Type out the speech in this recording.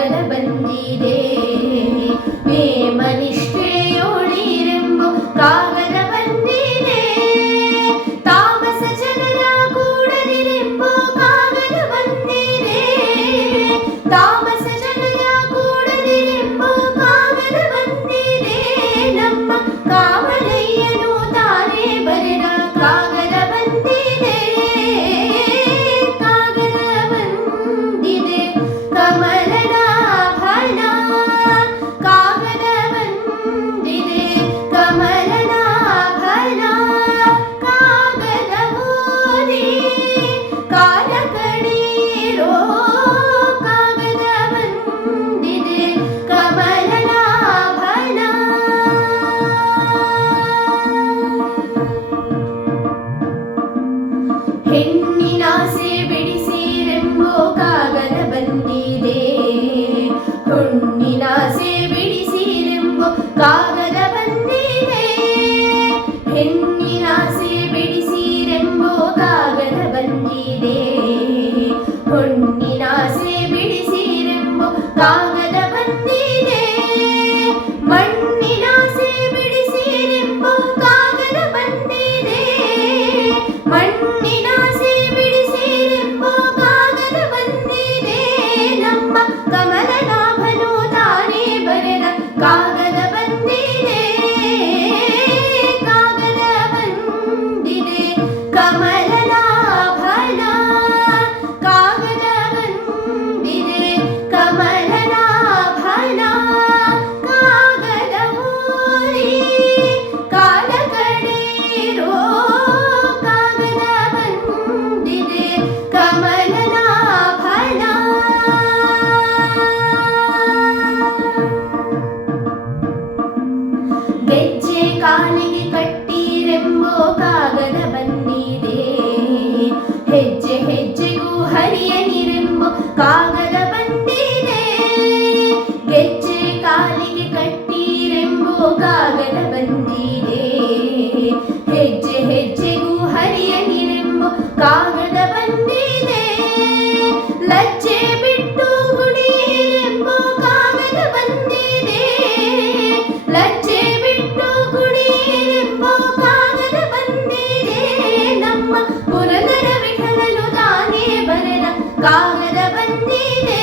ಕಾಗದ ಬಂದಿದೆ ನೇಮನಿಷ್ಠೆಯೊಳಿರೆಂಬ ಕಾಗದ ಬಂದಿದೆ ತಾಮಸ ಜನರ ಕೂಡಲಿರೆಂಬ ಕಾಗದ ಬಂದಿದೆ ತಾಮಸ ಜನರ ಕೂಡಲಿರೆಂಬ ಕಾಗದ ಬಂದಿದೆ ನಮ್ಮ ಕಾವಲಯ್ಯನು ತಾನೇ ಬರೆದ ಕಾಗದ ಬಂದಿದೆ ಕಾಗದ ಬಂದಿದೆ ಕಮಲನಾಭನ ಕಾಗದ ಬಂದಿದೆ ಕಮಲನಾಭನ ಕಾಗದ ಓದಿ ಕಾಲ ಕಡೀರೋ ಕಾಗದ ಬಂದಿದೆ ಕಮಲನಾಭನ ಹೆಣ್ಣಿನಾಸೆ ಬಿಡಿಸಿರೆಂಬೋ ಕಾಗದ ಬಂದಿದೆ ಹುಣ್ಣಿನಾಸೆ ಬಿಡಿಸಿರೆಂಬೋ ಕಾಗದ ಬಂದಿದೆ ಹೆಣ್ಣಿನಾಸೆ ಬಿಡಿಸಿರೆಂಬೋ ಕಾಗದ ಬಂದಿದೆ ಹುಣ್ಣಿನಾಸೆ ಬಿಡಿಸಿರೆಂಬೋ ಕಾಗದ ಬಂದಿದೆ ಮಣ್ಣಿನಾಸೆ ಬಿಡಿಸಿರೆಂಬೋ ಕಾಗದ ಬಂದಿದೆ ಮಣ್ಣಿನಾಸೆ ಬಿಡಿಸಿರೆಂಬೋ ಕಾಗದ ಬಂದಿದೆ ನಮ್ಮ ಕಮಲನಾಭನು ತಾನೇ ಬರೆದ ಕಾಗದ ಬಂದಿದೆ ಕಾಗದ ಬಂದಿದೆ ಕಮಲನಾಭನ ಕಾಗದ ಬಂದಿದೆ ಕಮಲನಾಭನ ಕಾಗದ ಓದಿ ಕಾಲ ಕಡೀರೋ ಕಾಗದ ಬಂದಿದೆ ಕಮಲನಾಭನ ಗೆಜ್ಜೆ ಕಾಲಿಗೆ ಕಟ್ಟಿರೆಂಬೋ ಕಾಗದ ಬಂದಿದೆ ಹೆಜ್ಜೆ ಹೆಜ್ಜೆಗೂ ಹರಿಯನಿರೆಂಬೋ ಕಾಗದ ಬಂದಿದೆ ಗೆಜ್ಜೆ ಕಾಲಿಗೆ ಕಟ್ಟಿರೆಂಬೋ ಕಾಗದ ಬಂದಿದೆ ಹೆಜ್ಜೆ ಹೆಜ್ಜೆಗೂ ಹರಿಯನಿರೆಂಬೋ ಕಾಗದ ಬಂದಿದೆ ಲಜ್ಜೆ ಬಿಟ್ಟು ಕುಣಿಯಿರೆಂಬೋ ಕಾಗದ ಬಂದಿದೆ ಲಜ್ಜೆ ಬಿಟ್ಟು ಕುಣಿಯಿರೆಂಬೋ ಕಾಗದ ಬಂದಿದೆ ನಮ್ಮ ಪುರಂದರ ವಿಠಲನು ತಾನೇ ಬರೆದ ಕಾಗದ ಬಂದಿದೆ